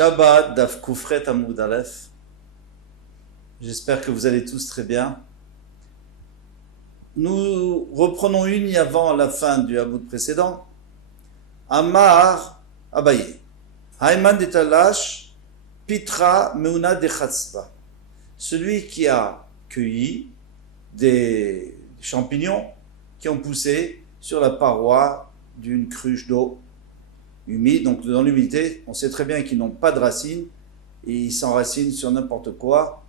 Shabbat Daf Kufret Amoud Aleph. J'espère que vous allez tous très bien. Nous reprenons une avant la fin du Amoud précédent. Amar Abaye. Haïman de Talash Pitra Meuna de Chatzva. Celui qui a cueilli des champignons qui ont poussé sur la paroi d'une cruche d'eau humide. Donc dans l'humidité, on sait très bien qu'ils n'ont pas de racines et ils s'enracinent sur n'importe quoi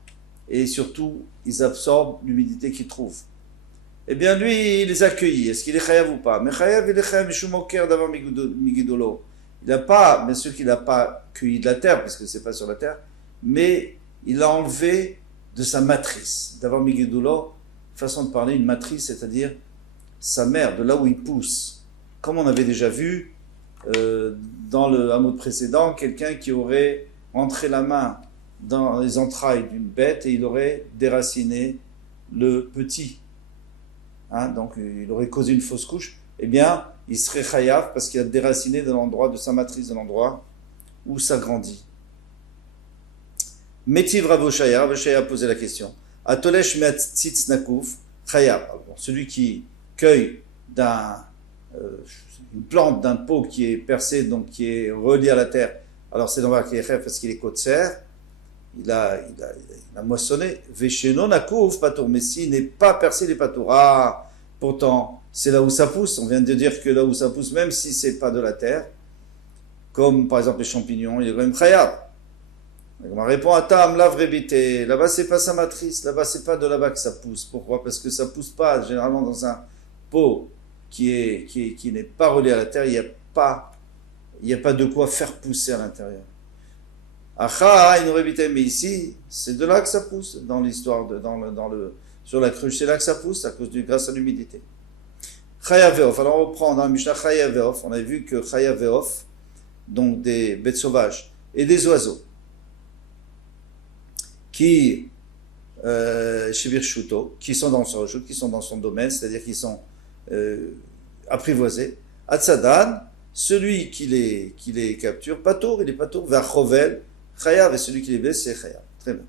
et surtout ils absorbent l'humidité qu'ils trouvent. Eh bien lui, il les a cueillis. Est-ce qu'il est chayav ou pas? Mais chayav, il est chayav mishumoker d'avant migidolo. Il n'a pas, bien sûr qu'il n'a pas cueilli de la terre parce que c'est pas sur la terre, mais il a enlevé de sa matrice. D'avant migidolo, façon de parler, une matrice, c'est-à-dire sa mère, de là où il pousse. Comme on avait déjà vu dans le hameau précédent, quelqu'un qui aurait rentré la main dans les entrailles d'une bête et il aurait déraciné le petit. Donc il aurait causé une fausse couche. Eh bien, il serait chayav parce qu'il a déraciné de l'endroit de sa matrice, de l'endroit où ça grandit. Métiv Ravoshaya a posé la question. Atolesh met tzitz nakouf chayav. Celui qui cueille une plante d'un pot qui est percé, donc qui est relié à la terre, alors c'est normal qu'il est chayav parce qu'il est kotser. Il a moissonné. Vesheno nakouf patour. Mais s'il n'est pas percé, il est patour. Pourtant, c'est là où ça pousse. On vient de dire que là où ça pousse, même si c'est pas de la terre, comme par exemple les champignons, il est quand même chayav. On répond à Tam, la vrébité. Là-bas, c'est pas sa matrice. Là-bas, c'est pas de là-bas que ça pousse. Pourquoi? Parce que ça pousse pas généralement dans un pot qui n'est pas relié à la terre. Il n'y a pas de quoi faire pousser à l'intérieur. Mais ici, c'est de là que ça pousse dans l'histoire sur la cruche, c'est là que ça pousse grâce à l'humidité. Chayaveof. Alors on reprend dans la Mishnah Chayaveof. On a vu que Chayaveof, donc des bêtes sauvages et des oiseaux, qui qui sont dans son rechute, qui sont dans son domaine, c'est-à-dire qui sont apprivoisés. Atzadan, celui qui les capture, patour, il est patour, vers Chovel, chayav, et celui qui les blesse, c'est chayav. Très bien.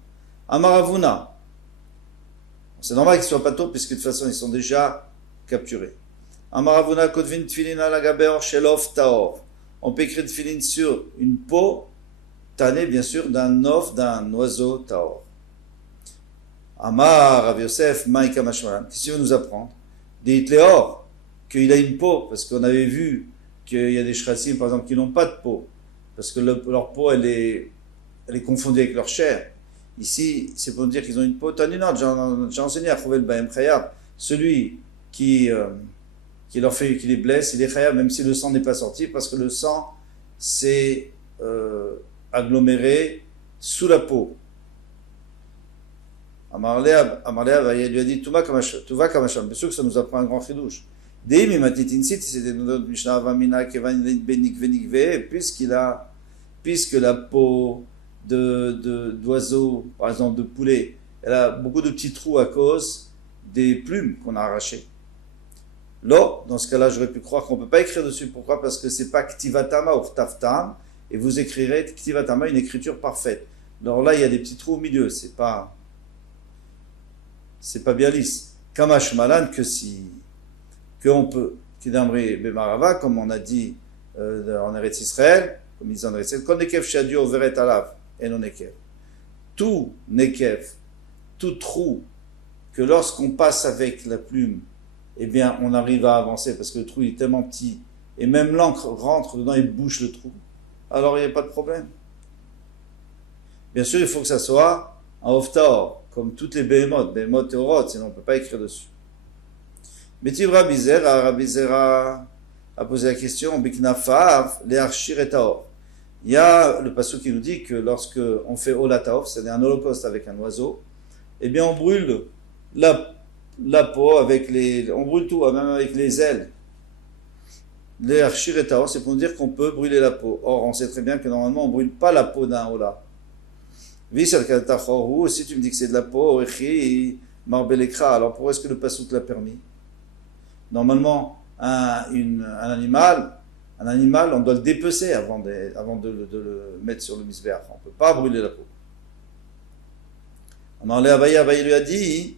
Amaravuna, c'est normal qu'ils soient patour, puisque de toute façon, ils sont déjà capturés. Amaravuna, kodvin tfilin alagaber shelof taor. On peut écrire tfilin sur une peau, tannée, bien sûr, d'un oiseau taor. Amar, Rav Yosef, Maïka Mashmalan, qu'est-ce qu'il veut nous apprendre? Des Hitléor, qu'il a une peau, parce qu'on avait vu qu'il y a des shrassim, par exemple, qui n'ont pas de peau, parce que leur peau, elle est confondue avec leur chair. Ici, c'est pour dire qu'ils ont une peau taninante. J'ai enseigné à Chovel Baem Chayab, celui qui les blesse, il est Chayab, même si le sang n'est pas sorti, parce que le sang s'est aggloméré sous la peau. Amarléa lui a dit tu vas comme Hacham. Bien sûr que ça nous apprend un grand chidouche. Puisque la peau d'oiseau, par exemple de poulet, elle a beaucoup de petits trous à cause des plumes qu'on a arrachées. Là, dans ce cas-là, j'aurais pu croire qu'on ne peut pas écrire dessus. Pourquoi? Parce que c'est pas Ktivatama ou Ftaftam, et vous écrirez Ktivatama, une écriture parfaite. Alors là, il y a des petits trous au milieu, c'est pas bien lisse. Kamash Malan, qu'on peut, Kidamri Bemarava, comme on a dit en Eretz Israël, comme ils disent en Eretz Israël, Kon Nekev Shadio Veret Alav, et non Nekev. Tout Nekev, tout trou, que lorsqu'on passe avec la plume, eh bien, on arrive à avancer parce que le trou est tellement petit, et même l'encre rentre dedans et bouche le trou, alors il n'y a pas de problème. Bien sûr, il faut que ça soit en Oftaor, comme toutes les behemoth et orot, sinon on ne peut pas écrire dessus. Métiv Rabbi Zera a posé la question, Biknafav, les archir et taor. Il y a le passage qui nous dit que lorsque on fait Olataof, c'est-à-dire un holocauste avec un oiseau, eh bien on brûle la peau on brûle tout, même avec les ailes. Les archir et taor, c'est pour dire qu'on peut brûler la peau. Or, on sait très bien que normalement on ne brûle pas la peau d'un hola. Si tu me dis que c'est de la peau, alors pourquoi est-ce que le passouk l'a permis? Normalement, un animal, Un animal, on doit le dépecer avant de le mettre sur le misbéach. On ne peut pas brûler la peau. On a enlevé Abaye lui a dit,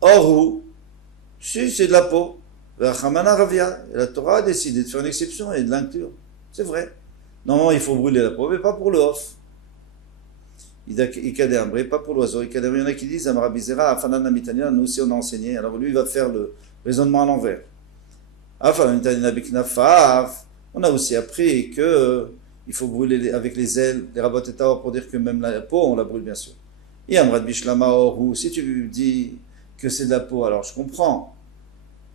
Oru, si c'est de la peau, et la Torah a décidé de faire une exception et de l'inclure. C'est vrai. Normalement, il faut brûler la peau, mais pas pour le off. Pas pour l'oiseau. Il y en a qui disent, nous aussi on a enseigné. Alors lui, il va faire le raisonnement à l'envers. On a aussi appris que il faut brûler avec les ailes, les rabots et taor, pour dire que même la peau, on la brûle bien sûr. Ou si tu dis que c'est de la peau, alors je comprends.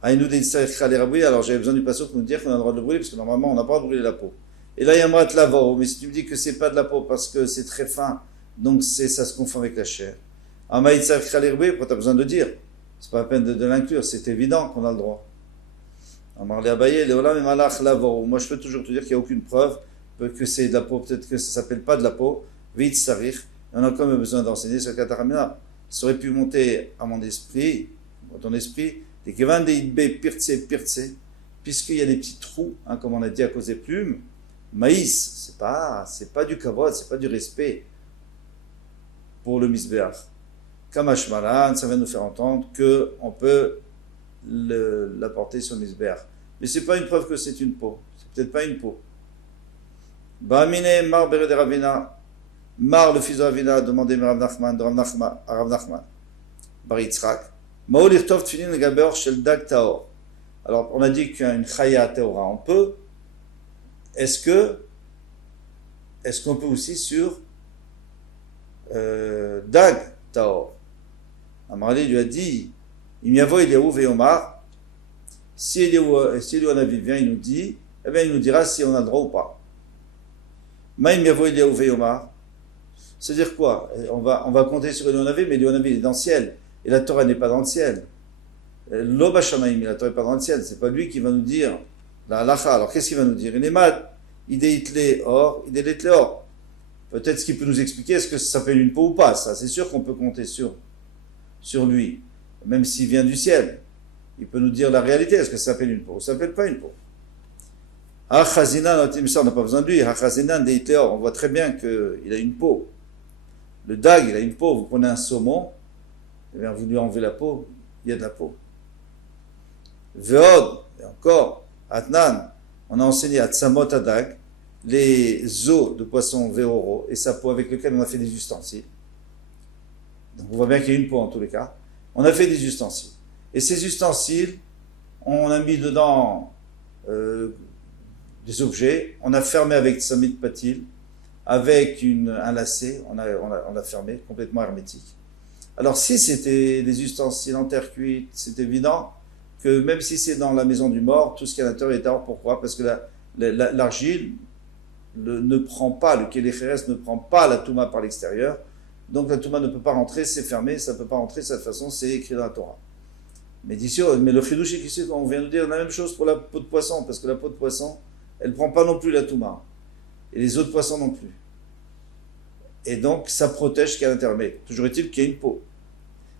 Alors j'avais besoin du passage pour nous dire qu'on a le droit de le brûler, parce que normalement on n'a pas le droit de brûler la peau. Et là, il y a Amrat Lavo, mais si tu me dis que c'est pas de la peau parce que c'est très fin, donc ça se confond avec la chair. Pourquoi tu as besoin de dire? C'est pas la peine de l'inclure, c'est évident qu'on a le droit. Moi je peux toujours te dire qu'il n'y a aucune preuve que c'est de la peau, peut-être que ça s'appelle pas de la peau, vite sarir, on a quand même besoin d'enseigner sur Kataramina. Ça aurait pu monter à mon esprit, à ton esprit, des Kevan des Pirtse, puisqu'il y a des petits trous, comme on a dit à cause des plumes. Maïs, c'est pas du kavod, c'est pas du respect pour le misbéach. Kamash Malan, ça vient nous faire entendre qu'on peut l'apporter sur le misbéach. Mais c'est pas une preuve que c'est une peau. C'est peut-être pas une peau. Ba'amine Mar Bere de Ravina. Mar, le fils de Ravina, a demandé à Rav Nachman, Bar Yitzhak. Ma'ol irtov tfilin legaber shel dag taor. Alors, on a dit qu'une chaya teora, on peut. Est-ce qu'on peut aussi sur dag taor? Amarli lui a dit, Imiavo Eliaou Veyomar, si Eliaou Anavi vient, il nous dit, eh bien, il nous dira si on a le droit ou pas. Ma Imiavo Eliaou Veyomar, c'est-à-dire quoi? On va compter sur Eliaou Anavi, mais Eliaou Anavi il est dans le ciel, et la Torah n'est pas dans le ciel. L'Oba Shamaim, la Torah n'est pas dans le ciel, c'est pas lui qui va nous dire la halacha. Alors qu'est-ce qu'il va nous dire? Il est mad, idéitlé or, idéitlé or. Peut-être ce qu'il peut nous expliquer, est-ce que ça s'appelle une peau ou pas? Ça, c'est sûr qu'on peut compter sur lui, même s'il vient du ciel. Il peut nous dire la réalité, est-ce que ça s'appelle une peau ou ça s'appelle pas une peau? Hachazinan, on n'a pas besoin de lui. Hachazinan idéitlé or, on voit très bien qu'il a une peau. Le dag, il a une peau. Vous prenez un saumon, et bien vous lui enlevez la peau, il y a de la peau. Veod, et encore, Atnan, on a enseigné à Tsamot Adag, les os de poisson Veoro et sa peau avec lequel on a fait des ustensiles. Donc on voit bien qu'il y a une peau en tous les cas. On a fait des ustensiles. Et ces ustensiles, on a mis dedans des objets, on a fermé avec Samit Patil, avec un lacet, on a fermé, complètement hermétique. Alors si c'était des ustensiles en terre cuite, c'est évident que même si c'est dans la maison du mort, tout ce qui est à l'intérieur est hors. Pourquoi? Parce que l'argile ne prend pas, le kélécheres ne prend pas la touma par l'extérieur, donc la touma ne peut pas rentrer, c'est fermé, ça ne peut pas rentrer, de cette façon c'est écrit dans la Torah. Mais le chidouche ici, on vient de dire la même chose pour la peau de poisson, parce que la peau de poisson, elle ne prend pas non plus la touma, et les autres poissons non plus. Et donc ça protège ce qu'il y a à l'intérieur. Mais toujours est-il qu'il y a une peau.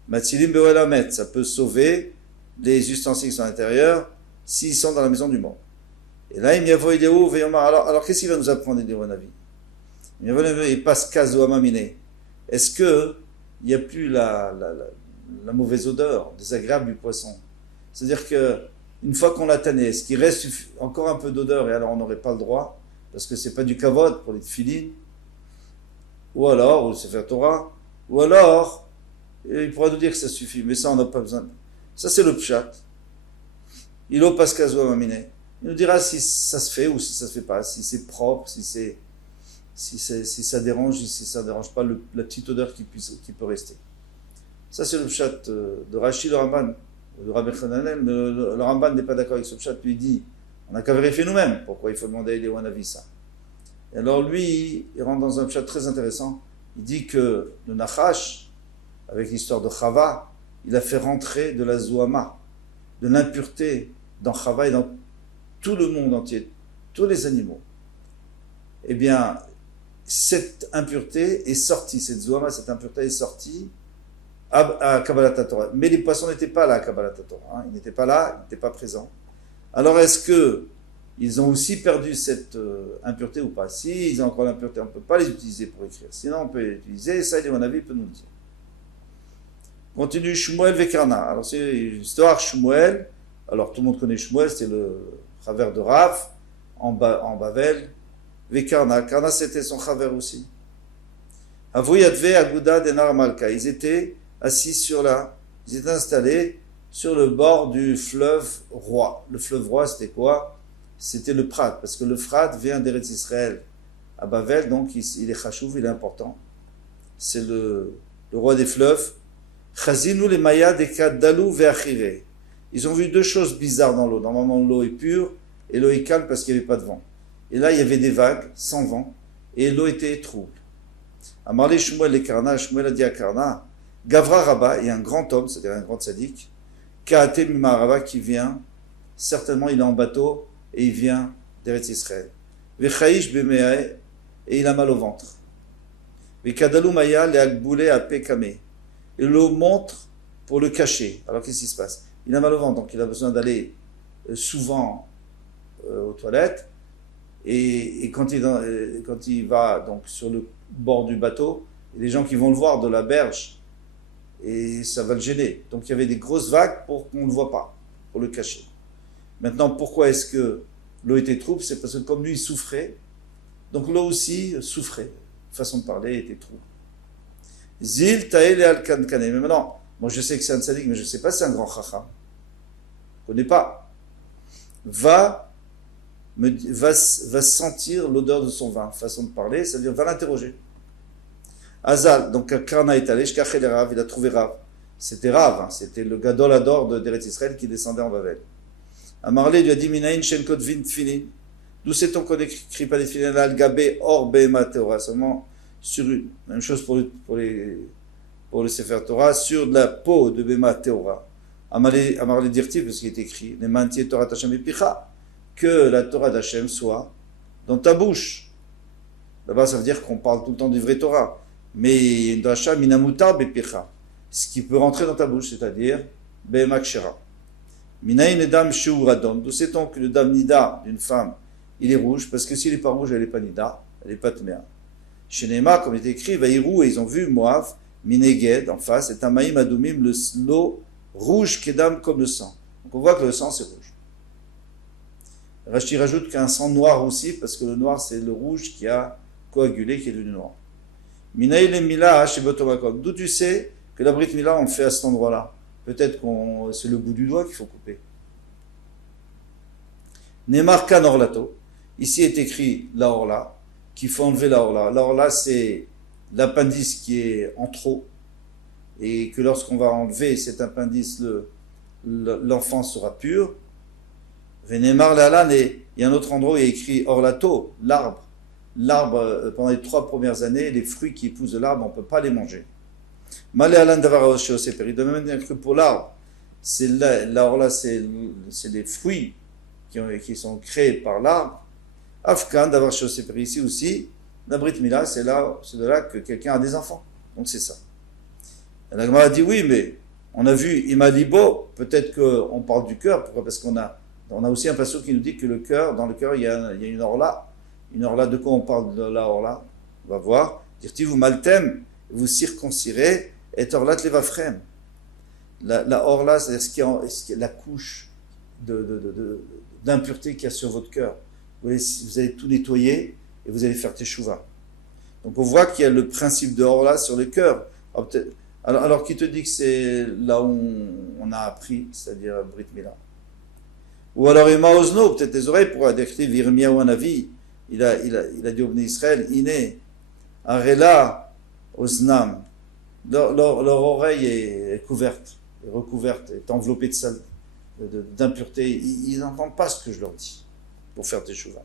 Matzilim be'olamet, ça peut sauver les ustensiles qui sont à l'intérieur s'ils sont dans la maison du mort. Et là, il y a alors qu'est-ce qu'il va nous apprendre, Eliaou Hanavi? Il passe kazo amamine. Est-ce que il n'y a plus la mauvaise odeur désagréable du poisson? C'est-à-dire que une fois qu'on l'a tanné, est-ce qu'il reste encore un peu d'odeur et alors on n'aurait pas le droit parce que c'est pas du kavod pour les tefilines, ou alors, ou le Sefer Torah, ou alors il pourra nous dire que ça suffit, mais ça on n'a pas besoin. Ça c'est le pshat. Il au passe kazo amamine. Il nous dira si ça se fait ou si ça se fait pas, si c'est propre, si ça dérange, si ça dérange pas la petite odeur qui peut rester. Ça c'est le pshat de Rashi le Ramban, de Rabbi Hananel. Le Ramban n'est pas d'accord avec ce pshat, lui dit, on n'a qu'à vérifier nous-mêmes, pourquoi il faut demander à Eliaou Hanavi ça. Et alors lui, il rentre dans un pshat très intéressant, il dit que le Nachash, avec l'histoire de Chava, il a fait rentrer de la Zouama, de l'impureté dans Chava et dans tout le monde entier, tous les animaux. Eh bien, cette impureté est sortie, cette Zouama, cette impureté est sortie à Kabbalat Torah. Mais les poissons n'étaient pas là à Kabbalat Torah. Ils n'étaient pas là, ils n'étaient pas présents. Alors est-ce que ils ont aussi perdu cette impureté ou pas? Si ils ont encore l'impureté, on ne peut pas les utiliser pour écrire. Sinon, on peut les utiliser, et ça, mon avis, peut nous le dire. Continue Shmuel Vekarna. Alors, c'est l'histoire Shmuel. Alors, tout le monde connaît Shmuel, c'était le chaver de Rav en Bavel. Vekarna. Karna, c'était son chaver aussi. Avouyadve Aguda Denar Malka. Ils étaient assis ils étaient installés sur le bord du fleuve roi. Le fleuve roi, c'était quoi? C'était le Prat, parce que le Prat vient d'Eretz Israël à Bavel, donc il est chachouv, il est important. C'est le roi des fleuves. Chazinu les Maya des Kadalou ve'achire. Ils ont vu deux choses bizarres dans l'eau. Normalement, l'eau est pure et l'eau est calme parce qu'il n'y avait pas de vent. Et là, il y avait des vagues sans vent et l'eau était trouble. Amarle Shmuel le Karna, Shmuel a dit à Karna, Gavra Rabba, il y a un grand homme, c'est-à-dire un grand tzaddik, Kaate Mimarava qui vient, certainement il est en bateau et il vient d'Eretz Israël. Vechaïsh Bemeae, et il a mal au ventre. Vekadalou Maya le Agboulé a Pekame. Et l'eau montre pour le cacher. Alors qu'est-ce qui se passe? Il a mal au ventre, donc il a besoin d'aller souvent aux toilettes. Et quand il va donc sur le bord du bateau, il y a des gens qui vont le voir de la berge et ça va le gêner. Donc il y avait des grosses vagues pour qu'on ne le voit pas, pour le cacher. Maintenant, pourquoi est-ce que l'eau était trouble? C'est parce que comme lui, il souffrait, donc l'eau aussi souffrait. Façon de parler était trouble. Zil Taïl et Al-Kankane. Mais maintenant, moi je sais que c'est un tzaddik, mais je ne sais pas si c'est un grand chacham. Je ne connais pas. Va sentir l'odeur de son vin, façon de parler, c'est-à-dire va l'interroger. Azal, donc Karna est allé, Shkachel Rav, il a trouvé Rav. C'était Rav, hein, c'était le Gadol Ador d'Eretz Israël qui descendait en Bavel. Amarle lui a dit Minaïn Shen Kodvin Tfilin. D'où sait-on qu'on n'écrit pas des filins al Gabé or Behema Teora, seulement sur une, même chose pour le Sefer Torah, sur de la peau de Behema Teora. Amarle Dirtiv, parce qu'il est écrit, les mantiers Torah Tachem Epicha, que la Torah d'Hachem soit dans ta bouche. Là-bas, ça veut dire qu'on parle tout le temps du vrai Torah. Mais Dracha Minamutar Bepicha, ce qui peut rentrer dans ta bouche, c'est-à-dire Behema Kshera. Minaïn Edam Sheuradon, d'où sait-on que le dam nida d'une femme, il est rouge, parce que s'il n'est pas rouge, elle n'est pas nida, elle n'est pas tmea. Chez Neema, comme il est écrit, Vaïrou, et ils ont vu Moav, Mineged, en face, et Tamaïm Adoumim, l'eau rouge qu'Edam comme le sang. Donc on voit que le sang, c'est rouge. Rashi rajoute qu'un sang noir aussi, parce que le noir, c'est le rouge qui a coagulé, qui est devenu noir. Minaïl et Mila, Shebotomakom. D'où tu sais que la Brit Mila, on le fait à cet endroit-là? Peut-être que c'est le bout du doigt qu'il faut couper. Nemarka Norlato. Ici est écrit la orla, qu'il faut enlever la orla. La orla, c'est l'appendice qui est en trop, et que lorsqu'on va enlever cet appendice, l'enfant sera pur. Venemar Lalan, et il y a un autre endroit où il y a écrit orlato, l'arbre. L'arbre, pendant les 3 premières années, les fruits qui épousent l'arbre, on ne peut pas les manger. Malé Alan Davar Oshéoséperi, de même que pour l'arbre, c'est là, c'est les fruits qui sont créés par l'arbre. Afkan Davar Oshéoséperi, ici aussi, la Brit Mila, c'est de là que quelqu'un a des enfants. Donc c'est ça. Et la Gemara a dit oui, mais on a vu Imalibo, peut-être qu'on parle du cœur, pourquoi? Parce qu'on a aussi un passage qui nous dit que dans le cœur, il y a une orla. Une orla, de quoi on parle de la orla? On va voir. Dire-t-il, vous maltem, vous circoncirez, et orlat levafrem. La orla, c'est-à-dire la couche d'impureté qu'il y a sur votre cœur. Vous allez tout nettoyer et vous allez faire teshuva. Donc on voit qu'il y a le principe de orla sur le cœur. Alors qui te dit que c'est là où on a appris, c'est-à-dire Brit Mila? Ou alors Emma Ozno, peut-être les oreilles, pour décrire Virmia ou un avis. Il a dit au Bnei Israël, Iné, Arela, Oznam. Leur oreille est couverte, est recouverte, est enveloppée d'impureté. Ils n'entendent pas ce que je leur dis pour faire teshuva.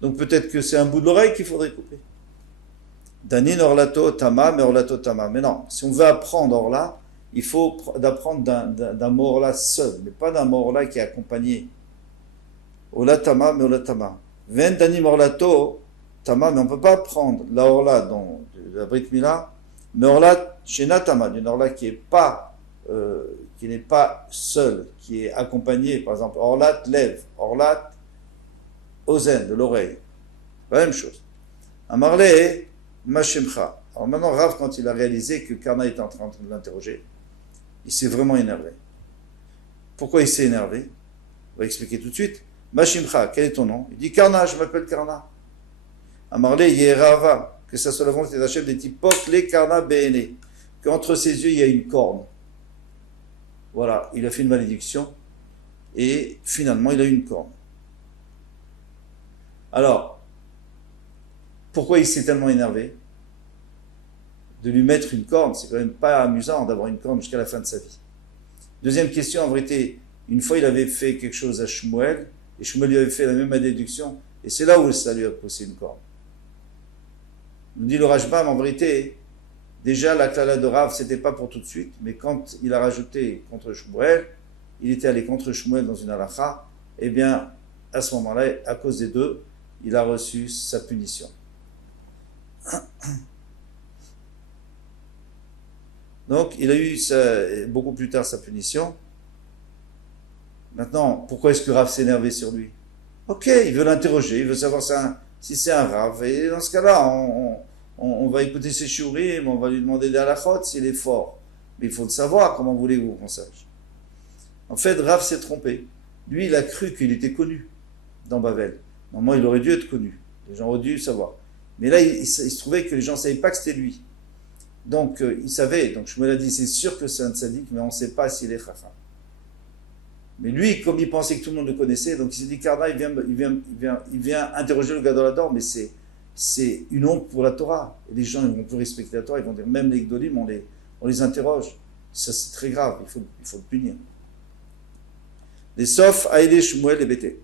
Donc peut-être que c'est un bout de l'oreille qu'il faudrait couper. Danin orlato tama, mais orlato tama. Mais non, si on veut apprendre orla, il faut apprendre d'un mot orla seul, mais pas d'un mot orla qui est accompagné. Olatama, mais olatama. Ven danim orlato tama, mais on ne peut pas prendre la orla de la Brit Mila, mais orla shenatama, d'une orla qui est pas qui n'est pas seul, qui est accompagné, par exemple, Orlat, lève, Orlat, Ozen, de l'oreille. La même chose. Amarle, Mashemcha. Alors maintenant, Rav, quand il a réalisé que Karna était en train de l'interroger, il s'est vraiment énervé. Pourquoi il s'est énervé? On va expliquer tout de suite. Mashimcha, quel est ton nom? Il dit Karna, je m'appelle Karna. Amarle, Yerava, que ça soit la volonté d'Hachem des typok, les Karna Béné, qu'entre ses yeux il y a une corne. Voilà, il a fait une malédiction et finalement il a eu une corne. Alors, pourquoi il s'est tellement énervé? De lui mettre une corne, c'est quand même pas amusant d'avoir une corne jusqu'à la fin de sa vie. Deuxième question, en vérité, une fois il avait fait quelque chose à Shmuel, et Shmuel lui avait fait la même malédiction, et c'est là où ça lui a poussé une corne. Nous dit le Rashbam, en vérité, déjà la klala de Rav, c'était pas pour tout de suite, mais quand il a rajouté contre Shmuel, il était allé contre Shmuel dans une halakha, et bien, à ce moment-là, à cause des deux, il a reçu sa punition. Donc, il a eu beaucoup plus tard sa punition. Maintenant, pourquoi est-ce que Rav s'est énervé sur lui? Ok, il veut l'interroger, il veut savoir si c'est un Rav. Et dans ce cas-là, on va écouter ses shurim, on va lui demander des halachot s'il est fort. Mais il faut le savoir, comment voulez-vous qu'on sache? En fait, Rav s'est trompé. Lui, il a cru qu'il était connu dans Bavel. Normalement, il aurait dû être connu. Les gens auraient dû savoir. Mais là, il se trouvait que les gens ne savaient pas que c'était lui. Donc, il savait. Donc, je me l'ai dit, c'est sûr que c'est un tzaddik, mais on ne sait pas s'il est chacham. Mais lui, comme il pensait que tout le monde le connaissait, donc il s'est dit, Karna, il vient interroger le Gadolador, mais c'est une honte pour la Torah. Et les gens ne vont plus respecter la Torah, ils vont dire, même les Gdolim, on les interroge. Ça, c'est très grave, il faut le punir. Les Sof, Aïdé, Shmuel et Bété.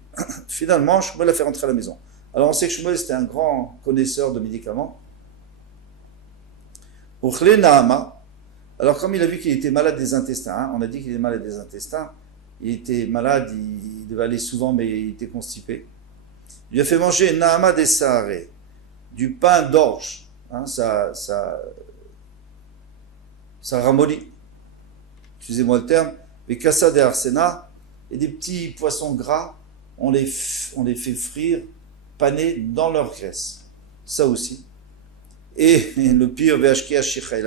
Finalement, Shmuel a fait rentrer à la maison. Alors, on sait que Shmuel, c'était un grand connaisseur de médicaments. Uchle Nahama. Alors, comme il a vu qu'il était malade des intestins, hein, on a dit qu'il était malade des intestins, il était malade, il devait aller souvent, mais il était constipé. Il lui a fait manger Nahama des Saharé, du pain d'orge. Hein, ça ramollit. Excusez-moi le terme. Mais Kassa de Arsena, et des petits poissons gras, on les fait frire, panés dans leur graisse. Ça aussi. Et le pire, Vehashkia Shikha,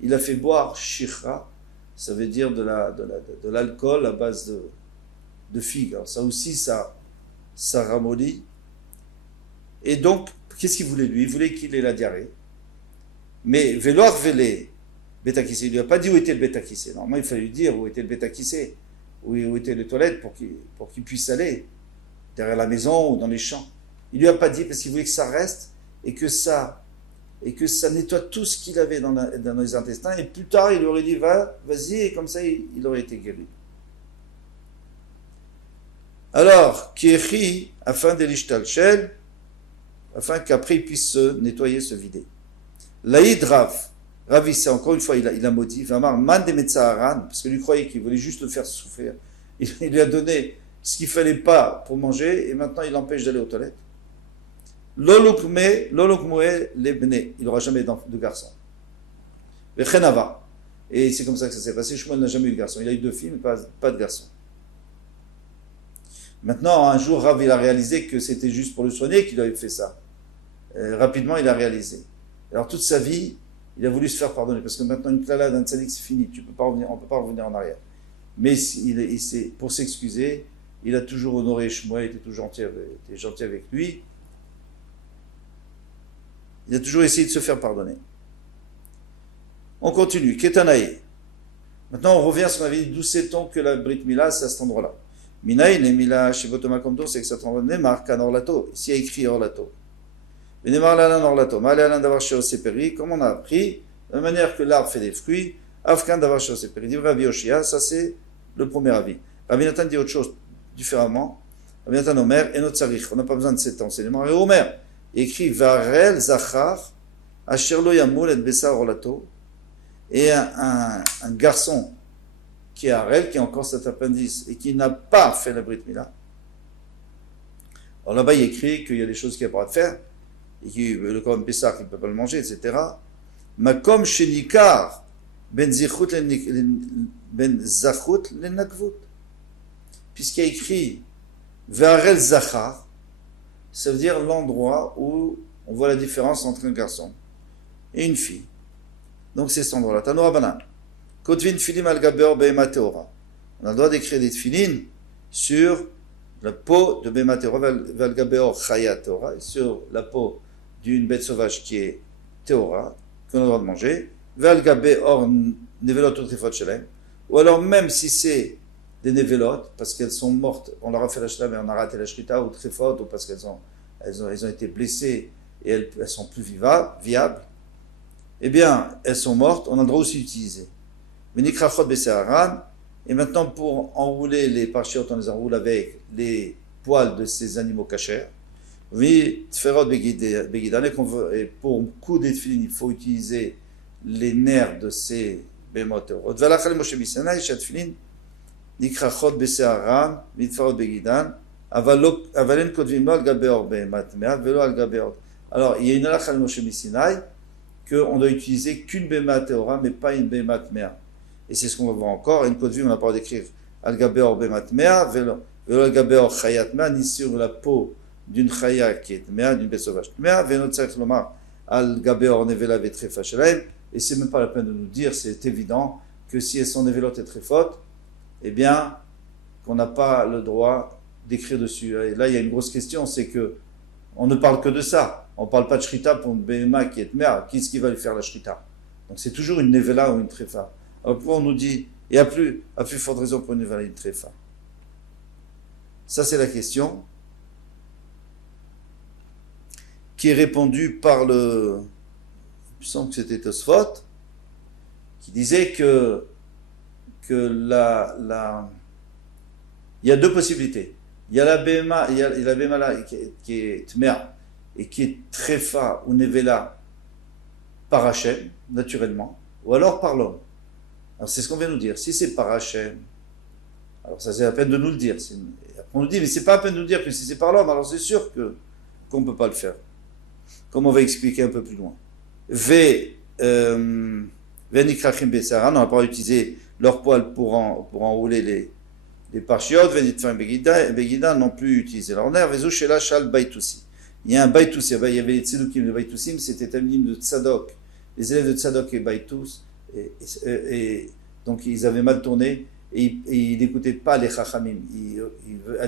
il a fait boire Shikha, ça veut dire de l'alcool à base de figues. Alors ça aussi, ça ramollit. Et donc, qu'est-ce qu'il voulait lui? Il voulait qu'il ait la diarrhée. Mais Veloir Velé, Betakissé, il ne lui a pas dit où était le Betakissé. Normalement, il fallait lui dire où était le Betakissé, où étaient les toilettes pour qu'il puisse aller, derrière la maison ou dans les champs. Il ne lui a pas dit parce qu'il voulait que ça reste et que ça nettoie tout ce qu'il avait dans les intestins, et plus tard il aurait dit vas-y, et comme ça il aurait été guéri. Alors, Kiechi, afin d'Elishtalchel, afin qu'après il puisse se nettoyer, se vider. Laïd Rav Issa, encore une fois il a maudit, Vamar Man de Metzaharan, parce que lui croyait qu'il voulait juste le faire souffrir. Il lui a donné ce qu'il ne fallait pas pour manger, et maintenant il l'empêche d'aller aux toilettes. Lolokmue lebne, il n'aura jamais de garçon. Vechenava, et c'est comme ça que ça s'est passé. Shmuel n'a jamais eu de garçon. Il a eu 2 filles, mais pas de garçon. Maintenant, un jour, Rav il a réalisé que c'était juste pour le soigner qu'il avait fait ça. Rapidement, il a réalisé. Alors toute sa vie, il a voulu se faire pardonner, parce que maintenant une klala d'un tzaddik c'est fini. On ne peut pas revenir en arrière. Mais pour s'excuser, il a toujours honoré Shmuel, il était toujours gentil avec lui. Il a toujours essayé de se faire pardonner. On continue. Ketanaï. Maintenant, on revient à ce qu'on avait dit. D'où sait-on que la Brit Mila, c'est à cet endroit-là? Minaï, Nemila, Shivotoma Komdo, c'est que cet endroit Nemar, Kan Orlato. Ici, il y a écrit Orlato. Mais Nemar Lalan Orlato. Malé Alan Davar Sheo Seperi, comme on a appris, de la manière que l'arbre fait des fruits, Afkan Davar Sheo Seperi. Dit Rabbi Yoshia, ça c'est le premier avis. Rabbi Nathan dit autre chose différemment. Rabbi Nathan Omer, et notre Sarich. On n'a pas besoin de cet enseignement. Et Omer écrit Varel Zachar, Asherlo Yamul et Bessa Orlato. Et un garçon qui est Harel, qui a encore cet appendice et qui n'a pas fait la Brit Mila. Alors là-bas, il écrit qu'il y a des choses qu'il n'a pas de faire, et que le Korban Pessah, qu'il ne peut pas le manger, etc. Makom Shenikar, ben zachut lenakvut. Puisqu'il y a écrit Ve'arel zachar, ça veut dire l'endroit où on voit la différence entre un garçon et une fille. Donc c'est cet endroit-là. Tanura banan. Kotvin filim al gabeor be'ema teora. On a le droit d'écrire des tfilin sur la peau de be'ema teora, val gabeor chaya teora, sur la peau d'une bête sauvage qui est teora, qu'on a le droit de manger, val gabeor nevelot utrifot shalem, ou alors même si c'est des nevelotes, parce qu'elles sont mortes, on leur a fait la shla, mais on a raté la shrita, ou très forte, ou parce qu'elles ont été blessées et elles sont plus viables, eh bien, elles sont mortes, on a le droit aussi d'utiliser. Venikrachot beseharan, et maintenant pour enrouler les parchiotes, on les enroule avec les poils de ces animaux cachers. Oui, tferot begidan, et pour coudre des tefilin, il faut utiliser les nerfs de ces bémoteurot. Valachal Moshe Misana, Shatfilin, Nikrachot beseharan, mitfarot begidan, avalen kodvim lo al gabeor bematmea, velo al gabeor. Alors, il y a une halakha de Moshe Misinaï qu'on doit utiliser qu'une béma théora, mais pas une béma tmea. Et c'est ce qu'on va voir encore. Une kodvim, on n'a pas le droit d'écrire al gabeor béma tmea, velo al gabeor chayat mea, ni sur la peau d'une chaya qui est tmea, d'une bête sauvage tmea, veno tzarech lomar al gabeor nevela vetrefa shalaim. Et c'est même pas la peine de nous dire, c'est évident que si elles sont nevelotes et tréfotes, eh bien, qu'on n'a pas le droit d'écrire dessus. Et là, il y a une grosse question, c'est que on ne parle que de ça. On ne parle pas de shrita pour une BMA qui est mère. Qui est-ce qui va lui faire la shrita? Donc c'est toujours une nevela ou une tréfa. Alors pourquoi on nous dit, et à plus forte raison pour une nevela et une tréfa? Ça c'est la question qui est répondue par le... Il me semble que c'était Tosfot, qui disait que il y a deux possibilités. Il y a la BMA, là qui est tmea et qui est tréfa ou nevela par Hachem, naturellement, ou alors par l'homme. Alors c'est ce qu'on vient nous dire. Si c'est par Hachem, alors ça c'est la peine de nous le dire. On nous dit, mais c'est pas la peine de nous dire que si c'est par l'homme, alors c'est sûr qu'on ne peut pas le faire. Comme on va expliquer un peu plus loin. Venikrachim besaran, on n'a pas utilisé leur poil pour enrouler les parchiotes, Venitfan Begida n'ont plus utilisé leur nerf, Vezou Shela Shal Baitoussi. Il y a un Baitoussi, il y avait les Tzedukim de Baitoussim, c'était Tamilim de Tzadok, les élèves de Tzadok et Baitous, et donc ils avaient mal tourné, et ils n'écoutaient pas les Chachamim, ils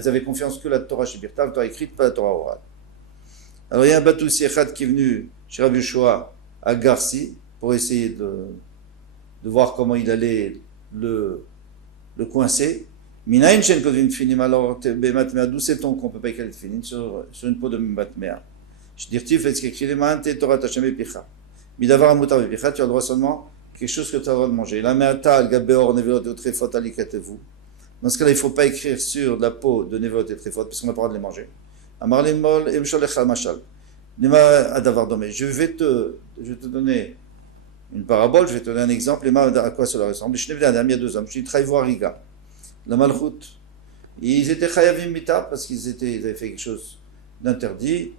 avaient confiance que la Torah Shibirta, la Torah écrite, pas la Torah orale. Alors il y a un Baitoussi Echad qui est venu chez Rabbi Yoshua à Garci, pour essayer de voir comment il allait le coincer. Minayin shen kodvin finim, alors bematmea, d'où sait-on qu'on ne peut pas écrire les finim sur une peau de bematmea? Shdirtif et skekrile ma'ante Torah Hashem picha. Midavar amutar picha, tu as le droit seulement quelque chose que tu as le droit de manger. La me'ata al gabeor nevelot et trefot alikatevu. Dans ce cas-là, il ne faut pas écrire sur la peau de nevelot et trefot, puisqu'on n'a pas le droit de les manger. Amar limol emshol echal mashal. Nima adavar domé. Je vais te donner une parabole, je vais te donner un exemple. À quoi cela ressemble? Il y a deux hommes. Je dis Traïvo Ariga. La Malchut. Ils étaient Chayavim Mita parce qu'ils avaient fait quelque chose d'interdit.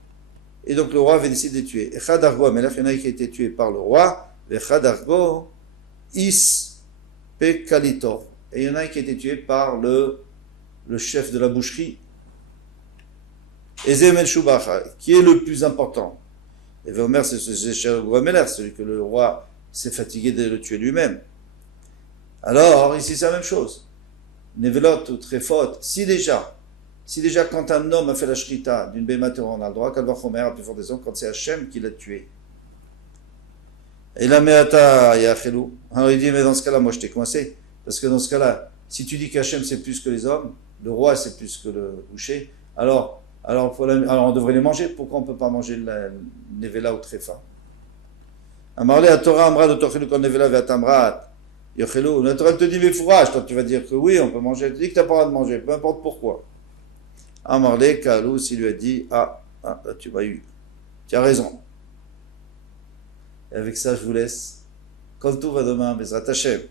Et donc le roi avait décidé de les tuer. Echad Argo Amelech, il y en a qui a été tué par le roi. Echad Argo Is Pekalitor. Et il y en a qui a été tué par le chef de la boucherie. Ezem El Shubacha, qui est le plus important. Et Vomer, c'est celui que le roi s'est fatigué de le tuer lui-même. Alors, ici, c'est la même chose. Nevelot ou Trefot, si déjà, quand un homme a fait la shrita d'une bémateur, on a le droit, Kalvar Chomer, à plus fort des hommes, quand c'est Hachem qui l'a tué. Et la Meata Yachelou. Alors il dit, mais dans ce cas-là, moi je t'ai coincé. Parce que dans ce cas-là, si tu dis qu'Hachem c'est plus que les hommes, le roi c'est plus que le boucher, alors on devrait les manger. Pourquoi on ne peut pas manger la Nevela ou Trefa? Amarle à Torah Amra de Tochelu kon Nevela ve Atamrat. Yochelu. La Torah te dit mais fourrage. Toi tu vas dire que oui, on peut manger. Elle te dit que tu n'as pas le droit de manger, peu importe pourquoi. Amarle, Kalou, s'il lui a dit là tu m'as eu. Tu as raison. Et avec ça, je vous laisse. Comme tout va demain, Bezrat Hashem.